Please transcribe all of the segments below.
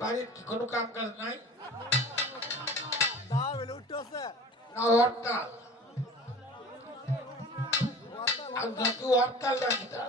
বাড়ির কি কোনো কাম কাজ নাই? না হরতাল? আর নাকি হরতাল নাকি তা?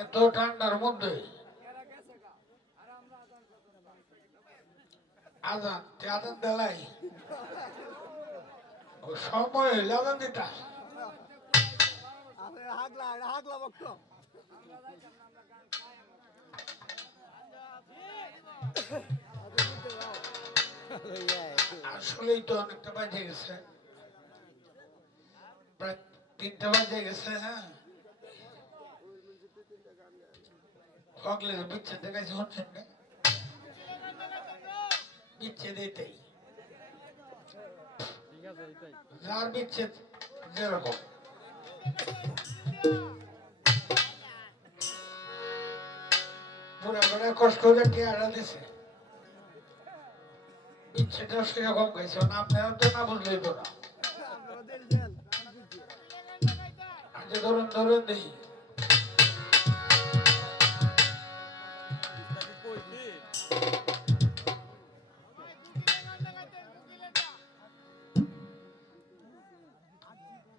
এত ঠান্ডার মধ্যে আজান আজান দেলাই সময় হইলে আজান দিতা। আসলেই তো অনেকটা বাজে গেছে, প্রায় 3টা বাজে গেছে। হ্যাঁ, হকলে বিচ্ছেদ দেখাইছে, হচ্ছেন না বিচ্ছেদ এটাই, যার বিচ্ছেদ যেরকম। পুরা বেড়া কষ্ট করে টিয়ারা দিছে, বিচ্ছেদটা সেরকম গেছে না। আপনারা তো না বুঝলেই তো না। আজকে ধরুন ধরুন দেখি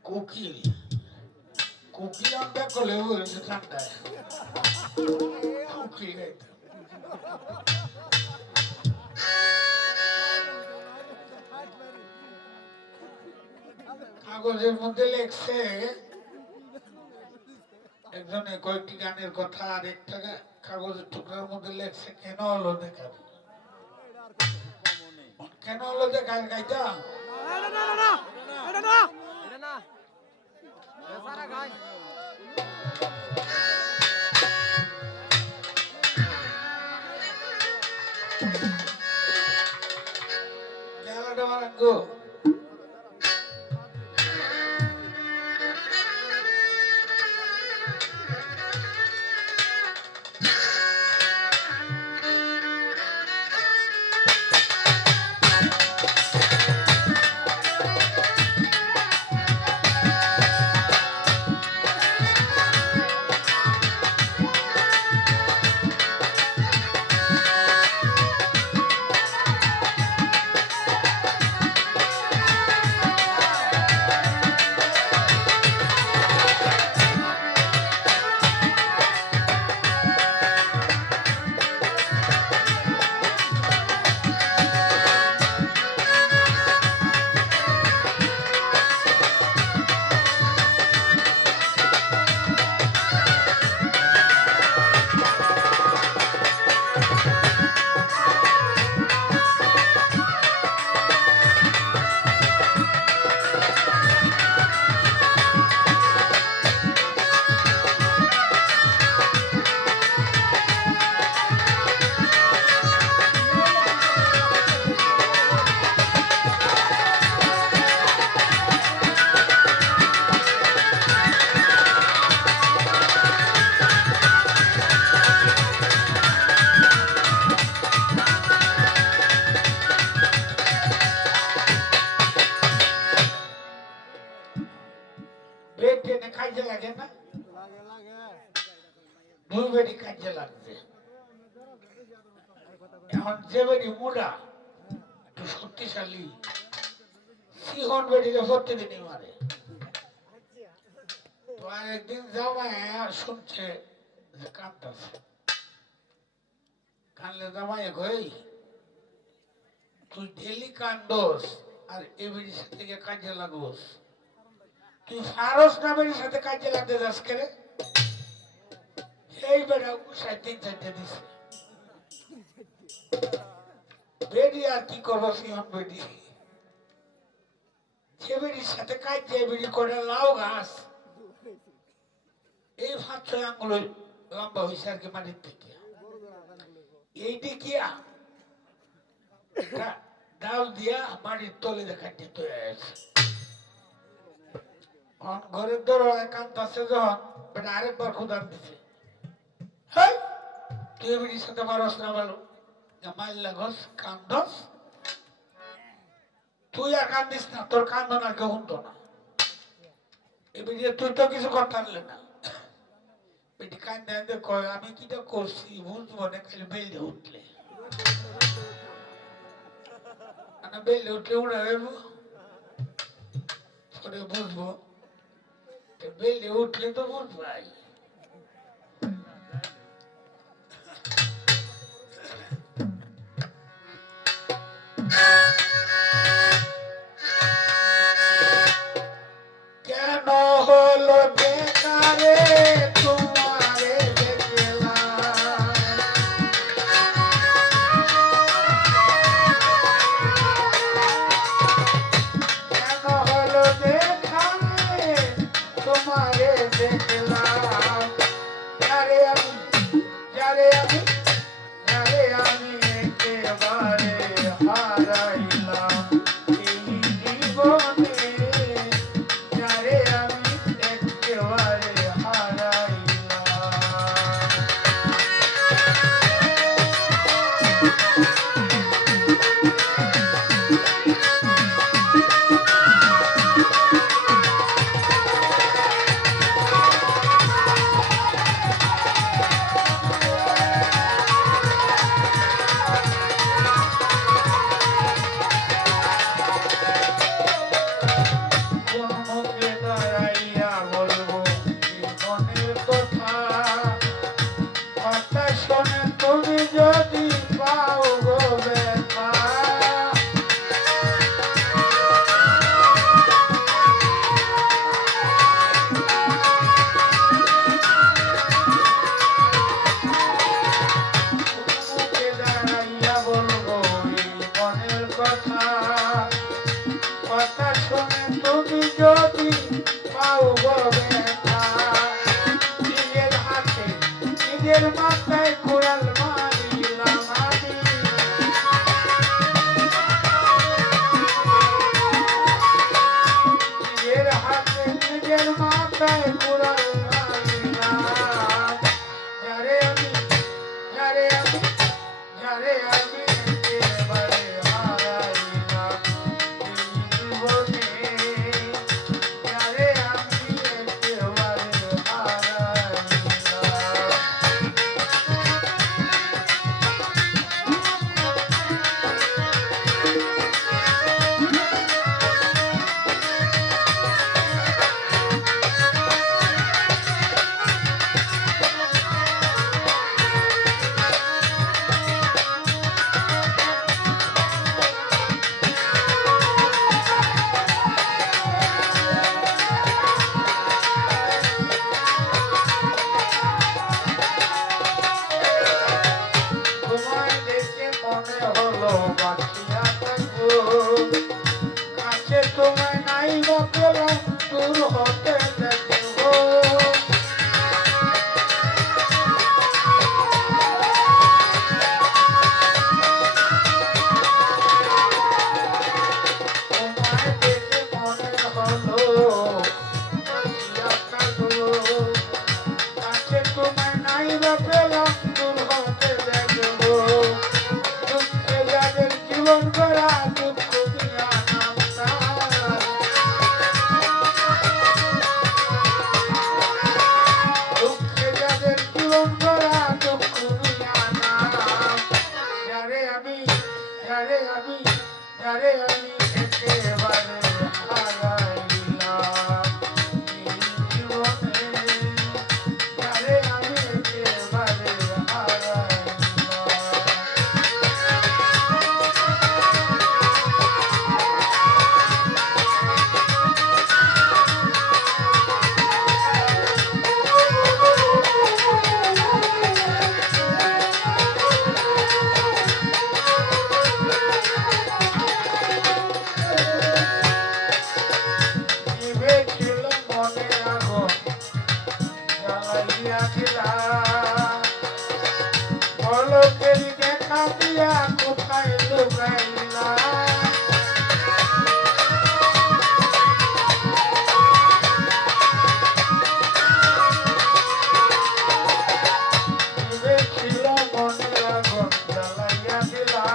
কোকিল কোকিল আমরা করলে বলেছে ঠান্ডায় কোকিল গাইতে। কাগজের মধ্যে লেখছে একজনে কয়েকটি গানের কথা, আর একটা কাগজের টুকরার মধ্যে লেখছে কেন হলো দেখার। কেন হলো দেখার গাইতাম খেলাটা মারাঙ্গো। পেট টেনে কাজে লাগে না, দুই বেড়ি কাজে লাগছে। এখন যে বেড়ি মুড়া একটু শক্তিশালী, সিহন বেড়িকে প্রতিদিনই মারে। তো আর একদিন জামাই শুনছে যে কাঁদতেছে, কানলে জামাই কই তুই ডেলি কান্দোস আর এ বেড়ির সাথে কাজে লাগবোস, তুই ফারস না বেড়ির সাথে কাজে লাগতে যাস কেন? এই বেড়া উষায় 3-4টে দিছে। বেড়ি আর কি করবো, সিহন বেড়ি যে বেড়ির সাথে কাজ যে বেড়ি করে লাউ গাছ এই 5-6 আঙ্গুল লম্বা হয়েছে আর কি মাটির থেকে, এইটি কিয়া ডাল দিয়া মাটির তলে দেখাচ্ছে তৈরি আছে। ঘরের দরজা কাঁদতেছে যখন বেটা আরেকবার খুদান দিছে, তুই বেড়ির সাথে পারস না বলো মাইল্লা ঘস কান্দস, তুই আর কান্দিস না, তোর কান্দন আর কেউ শুনতো না। এ বেরিয়ে তুই তো কিছু করতে পারলে না, কান্দে কান্দে কয় আমি কিটা করছি বুঝবো না খালি বেলে উঠলে বেলে উঠলে উড়ে যাবো পরে বুঝবো বেলে উঠলে তো বুঝবাই কেন হলো বেকারে তোমারে দেখলাম কেন হলো বেকারে তোমারে দেখলাম যারে আমি যারে আমি যারে আমি একেবারে হারাইলাম এই জীবনে যারে আমি একেবারে হারাইলাম কোন মুখে দাঁড়াইয়া বলবো জীবনের কথা কথা শোনে তুমি যদি পাও গো ব্যথা কোন মুখে দাঁড়াইয়া বলবো জীবনের কথা কথা শোনে তুমি যদি পাও গো ব্যথা নিজের হাতে নিজের মাথায় কোড়াল মারিলাম আমি নিজের হাতে নিজের মাথায় কোড়াল মারিলাম যারে আমি যারে আমি যারে আমি একেবারে হারাইলাম এই জীবনে যারে আমি একেবারে হারাইলাম তোমায় দেখে মনে হলো বাঁচিয়া থাকবো কাছে তোমায় নাই বা পেলাম দূর হতে দেখবো তোমায় দেখে মনে হলো বাঁচিয়া থাকবো কাছে তোমায় নাই বা পেলাম দূর হতে দেখবো দুঃখে যাদের জীবন করা দুঃখ দিয়া নামতা দুঃখে যাদের জীবন করা দুঃখ দিয়া নাম যারে আমি যারে আমি যারে আমি একেবারে হারাইলাম এই জীবনে যারে আমি একেবারে হারাইলাম নিভে ছিল মনে আগুন জ্বালাইয়া দিলা পলকেরই দেখা দিয়া কোথায় লুকাইলা নিভে ছিল মনে আগুন জ্বালাইয়া দিলা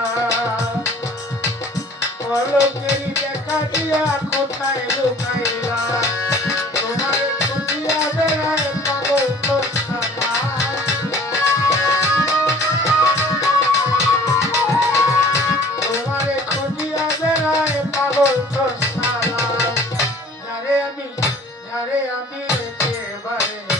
পলকেরই দেখা দিয়া কোথায় লুকাইলা তোমার খুঁজিয়া বেড়ায় পাগল তোর সাথা দিতে পারে